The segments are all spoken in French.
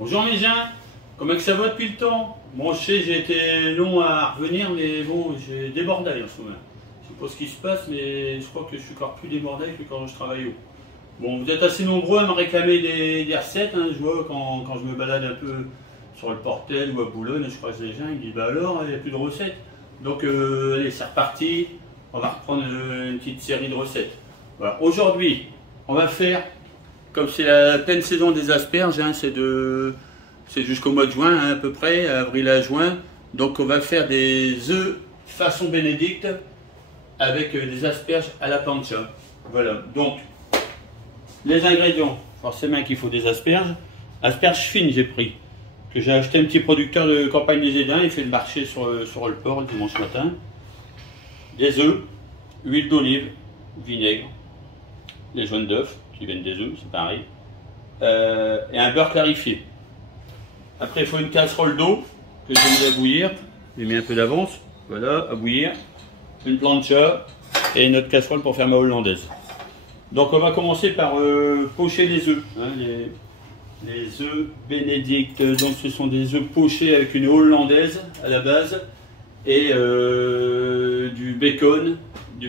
Bonjour mes gens, comment que ça va depuis le temps? Bon, je sais, j'ai été long à revenir, mais bon, j'ai débordé en ce moment. Je sais pas ce qui se passe, mais je crois que je suis encore plus débordé que quand je travaille haut. Bon, vous êtes assez nombreux à me réclamer des recettes, hein. Je vois quand je me balade un peu sur le Portel ou à Boulogne, je croise les gens, ils me disent bah alors, il n'y a plus de recettes. Donc, allez, c'est reparti, on va reprendre une petite série de recettes. Voilà. Aujourd'hui, on va faire, comme c'est la pleine saison des asperges, hein, c'est jusqu'au mois de juin hein, à peu près, avril à juin. Donc on va faire des œufs façon Bénédicte avec des asperges à la plancha. Voilà, donc les ingrédients, forcément qu'il faut des asperges. Asperges fines j'ai pris, que j'ai acheté un petit producteur de campagne des Édins, il fait le marché sur le port le dimanche matin. Des œufs, huile d'olive, vinaigre, les jaunes d'œufs qui viennent des œufs, c'est pareil, et un beurre clarifié. Après il faut une casserole d'eau que j'ai mis à bouillir, j'ai mis un peu d'avance, voilà, à bouillir, une plancha et une autre casserole pour faire ma hollandaise. Donc on va commencer par pocher les œufs, hein, les œufs Bénédicte, donc ce sont des œufs pochés avec une hollandaise à la base et du bacon, et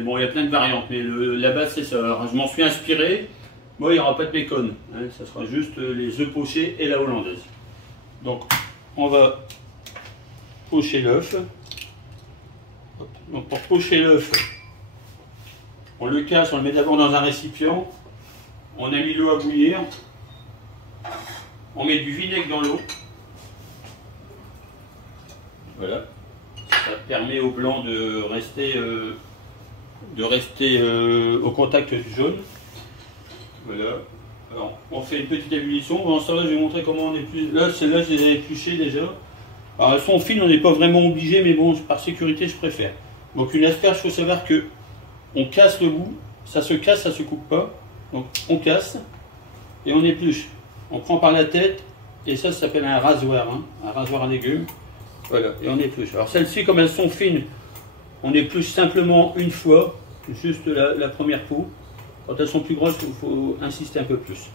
bon il y a plein de variantes, mais la base c'est ça. Alors je m'en suis inspiré. Moi, il n'y aura pas de bacon, hein, ça sera juste les œufs pochés et la hollandaise. Donc, on va pocher l'œuf. Donc, pour pocher l'œuf, on le casse, on le met d'abord dans un récipient. On a mis l'eau à bouillir. On met du vinaigre dans l'eau. Voilà. Ça permet au blanc de rester au contact du jaune. Voilà, alors on fait une petite ébullition. Pendant ça, je vais montrer comment on épluche. Là, celles-là, je les ai épluchées déjà. Alors elles sont fines, on n'est pas vraiment obligé, mais bon, par sécurité, je préfère. Donc une asperge, il faut savoir que on casse le bout, ça se casse, ça se coupe pas. Donc on casse et on épluche. On prend par la tête et ça s'appelle un rasoir, hein, un rasoir à légumes. Voilà, et on épluche. Alors celles-ci, comme elles sont fines, on épluche simplement une fois, juste la première peau. Quand elles sont plus grosses, il faut insister un peu plus.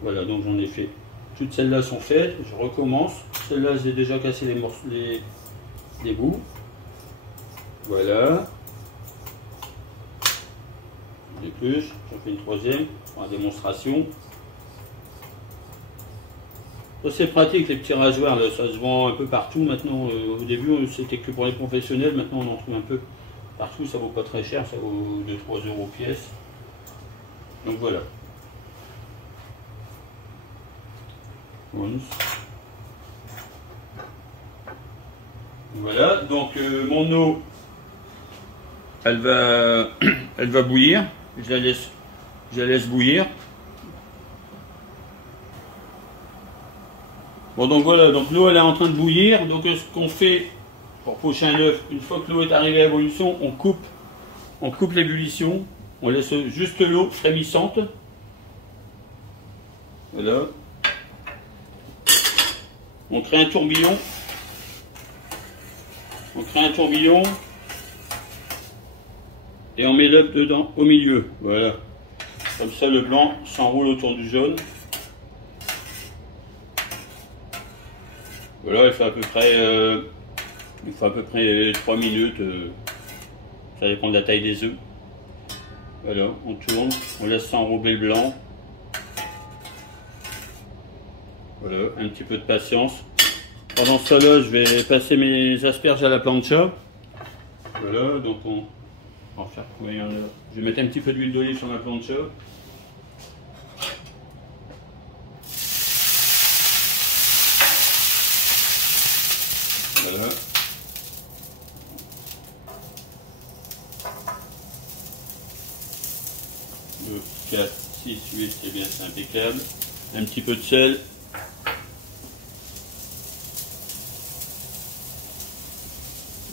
Voilà, donc j'en ai fait. Toutes celles-là sont faites. Je recommence. Celles-là, j'ai déjà cassé les morceaux, les bouts. Voilà. J'épluche. J'en fais une troisième pour la démonstration. C'est pratique les petits rasoirs. Là, ça se vend un peu partout maintenant. Au début, c'était que pour les professionnels. Maintenant, on en trouve un peu partout. Ça vaut pas très cher. Ça vaut 2-3 euros pièce. Donc voilà. Voilà, donc mon eau, elle va bouillir. Je la laisse bouillir. Bon donc voilà, donc l'eau elle est en train de bouillir. Donc ce qu'on fait pour pocher un œuf, une fois que l'eau est arrivée à ébullition, on coupe l'ébullition. On laisse juste l'eau frémissante. Voilà. On crée un tourbillon. Et on met l'œuf dedans, au milieu. Voilà. Comme ça, le blanc s'enroule autour du jaune. Voilà, il faut à peu près 3 minutes. Ça dépend de la taille des œufs. Voilà, on tourne, on laisse s'enrober le blanc. Voilà, un petit peu de patience. Pendant ce temps-là, je vais passer mes asperges à la plancha. Voilà, donc on va faire couler. Je vais mettre un petit peu d'huile d'olive sur ma plancha. Voilà. 2, 4, 6, 8, c'est bien, c'est impeccable. Un petit peu de sel.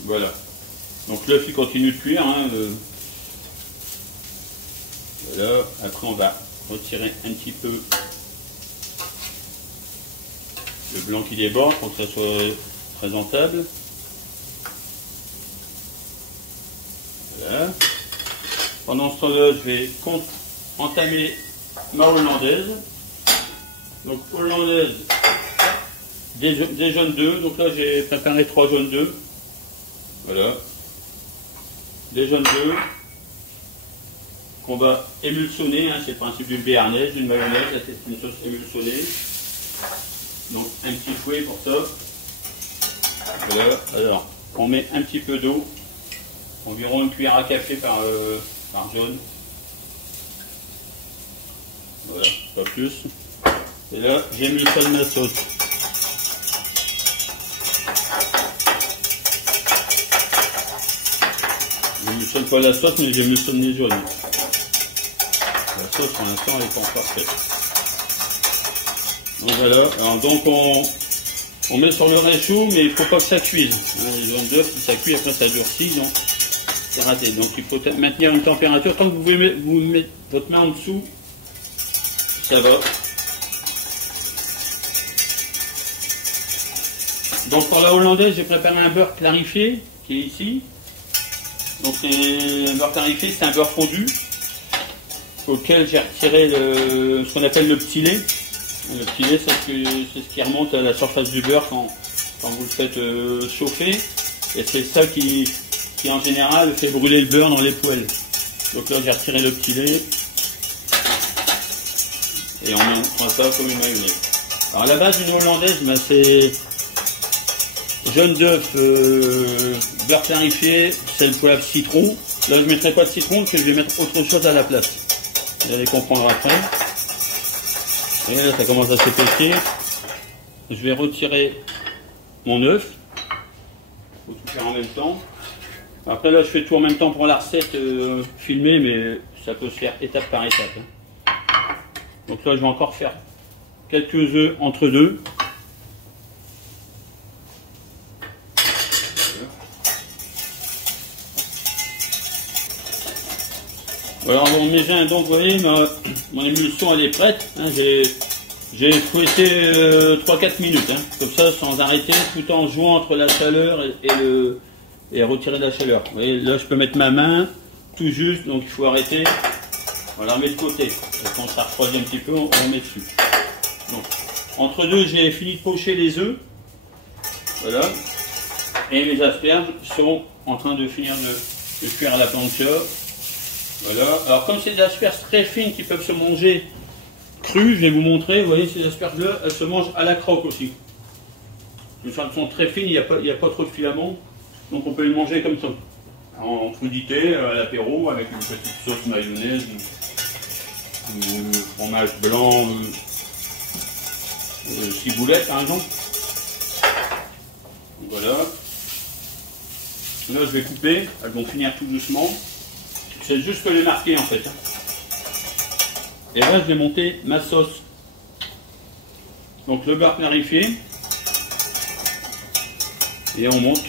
Voilà. Donc l'œuf il continue de cuire. Hein, voilà. Après on va retirer un petit peu le blanc qui déborde pour que ça soit présentable. Voilà. Pendant ce temps-là, je vais entamer ma hollandaise. Donc hollandaise, des jaunes d'œufs. Donc là j'ai préparé 3 jaunes d'œufs. Voilà. Des jaunes d'œufs qu'on va émulsionner, hein, c'est le principe d'une béarnaise, d'une mayonnaise, c'est une sauce émulsionnée. Donc un petit fouet pour ça. Voilà. Alors on met un petit peu d'eau, environ une cuillère à café par jaune. Voilà, pas plus. Et là j'émulsionne ma sauce. J'émulsionne pas la sauce, mais j'émulsionne les jaunes. La sauce pour l'instant elle est pas encore faite. Donc voilà, alors donc on met sur le réchaud, mais il faut pas que ça cuise. Hein, les jaunes d'œufs, si ça cuit, après ça durcit, donc c'est raté. Donc il faut maintenir une température. Tant que vous mettez votre main en dessous, ça va. Donc pour la hollandaise, j'ai préparé un beurre clarifié qui est ici. Donc un beurre clarifié, c'est un beurre fondu auquel j'ai retiré ce qu'on appelle le petit lait. Le petit lait, c'est ce qui remonte à la surface du beurre quand vous le faites chauffer. Et c'est ça qui en général fait brûler le beurre dans les poêles. Donc là j'ai retiré le petit lait. Et on prend ça comme une mayonnaise. Alors à la base d'une hollandaise, ben, c'est jaune d'œuf, beurre clarifié, sel, poivre, citron. Là je ne mettrai pas de citron parce que je vais mettre autre chose à la place. Vous allez comprendre après. Et là ça commence à s'épaissir. Je vais retirer mon œuf. Il faut tout faire en même temps. Après là je fais tout en même temps pour la recette filmée, mais ça peut se faire étape par étape. Hein. Donc là je vais encore faire quelques œufs entre deux. Alors bon, mes gens, donc vous voyez, mon émulsion elle est prête. Hein, j'ai fouetté 3-4 minutes, hein, comme ça sans arrêter, tout en jouant entre la chaleur et retirer la chaleur. Vous voyez, là je peux mettre ma main tout juste, donc il faut arrêter. On la met de côté. Et quand ça refroidit un petit peu, on met dessus. Donc, entre deux, j'ai fini de pocher les œufs. Voilà. Et mes asperges sont en train de finir de cuire à la plancha. Voilà. Alors comme c'est des asperges très fines qui peuvent se manger crues, je vais vous montrer. Vous voyez ces asperges-là, elles se mangent à la croque aussi. Elles sont très fines, il n'y a pas trop de filaments. Donc on peut les manger comme ça. En crudité, à l'apéro, avec une petite sauce mayonnaise, ou fromage blanc, ciboulette par exemple. Voilà. Là je vais couper, elles vont finir tout doucement. C'est juste que les marquer en fait. Et là je vais monter ma sauce. Donc le beurre clarifié. Et on monte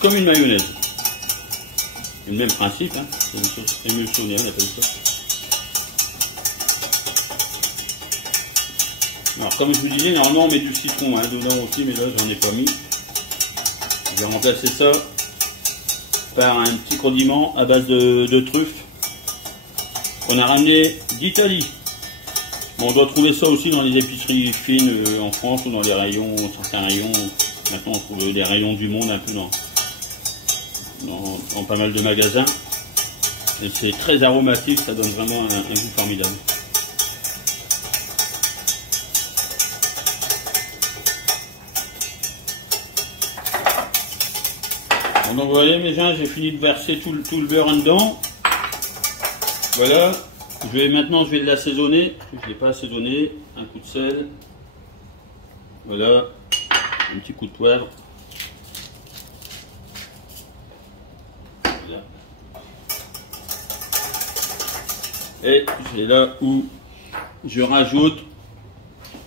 comme une mayonnaise. C'est le même principe, hein. C'est une sauce émulsionnée, on appelle ça. Alors comme je vous disais, normalement on met du citron hein, dedans aussi, mais là j'en ai pas mis. Je vais remplacer ça par un petit condiment à base de truffes qu'on a ramené d'Italie. Bon, on doit trouver ça aussi dans les épiceries fines en France ou dans les rayons, certains rayons. Maintenant on trouve des rayons du monde un peu dans pas mal de magasins. Et c'est très aromatique, ça donne vraiment un goût formidable. Bon, donc vous voyez mes gens, j'ai fini de verser tout le beurre en dedans. Voilà, maintenant je vais l'assaisonner, je ne l'ai pas assaisonné, un coup de sel, voilà, un petit coup de poivre, voilà. Et c'est là où je rajoute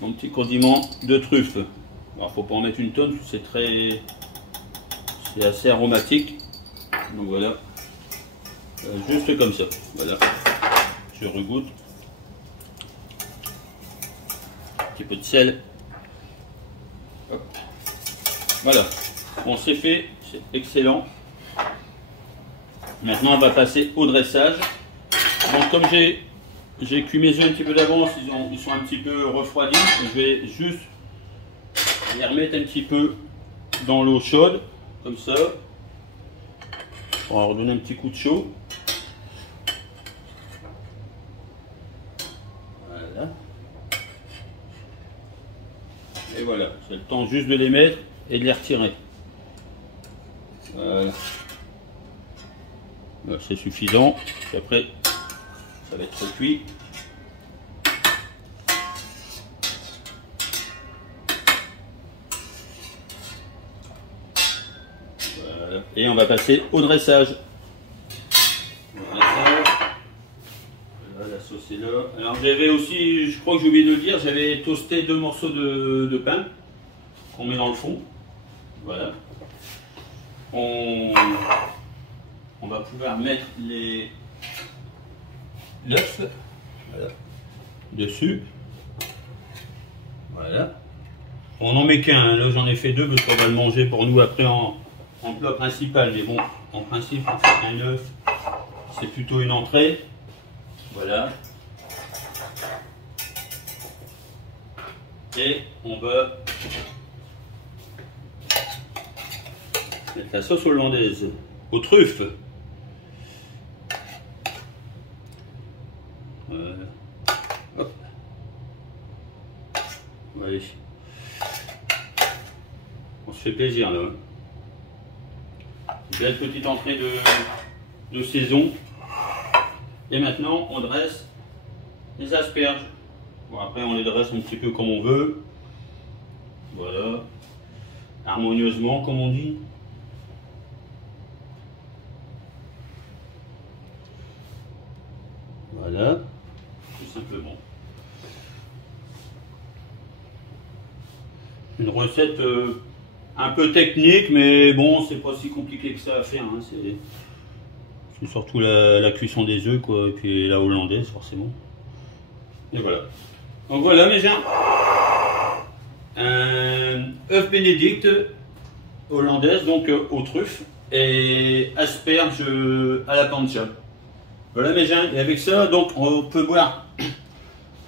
mon petit condiment de truffe. Il ne faut pas en mettre une tonne, c'est assez aromatique, donc voilà. Juste comme ça, voilà. Je regoute. Un petit peu de sel. Hop. Voilà. Bon, c'est fait, c'est excellent. Maintenant, on va passer au dressage. Donc, comme j'ai j'ai cuit mes œufs un petit peu d'avance, ils sont un petit peu refroidis. Je vais juste les remettre un petit peu dans l'eau chaude, comme ça, pour leur donner un petit coup de chaud. Voilà. Et voilà, c'est le temps juste de les mettre et de les retirer. Voilà. Voilà, c'est suffisant. Puis après, ça va être cuit. Voilà. Et on va passer au dressage. Voilà, la sauce est là. Alors j'avais aussi, je crois que j'ai oublié de le dire, j'avais toasté 2 morceaux de pain qu'on met dans le fond. Voilà. On va pouvoir mettre l'œuf voilà, dessus. Voilà. On n'en met qu'un, là j'en ai fait 2 parce qu'on va le manger pour nous après en plat principal. Mais bon, en principe, on fait un œuf, c'est plutôt une entrée. Voilà. Et on va mettre la sauce hollandaise aux truffes. Voilà. Hop. Allez. On se fait plaisir là. Belle petite entrée de saison. Et maintenant on dresse les asperges. Bon, après on les dresse un petit peu comme on veut. Voilà. Harmonieusement comme on dit. Voilà, tout simplement. Une recette un peu technique, mais bon, c'est pas si compliqué que ça à faire. Hein. C'est surtout la cuisson des œufs, quoi, et puis la hollandaise, forcément. Et voilà. Donc voilà, mes gens. Un œuf bénédicte hollandaise, donc aux truffes, et asperges à la pancia. Voilà mes gens, et avec ça, donc on peut boire.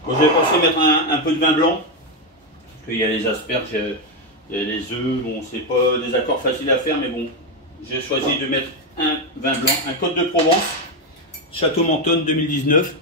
Bon, j'avais pensé mettre un peu de vin blanc, parce qu'il y a les asperges, il y a les œufs, bon c'est pas des accords faciles à faire, mais bon, j'ai choisi de mettre un vin blanc, un Côte de Provence, Château Mentonne 2019.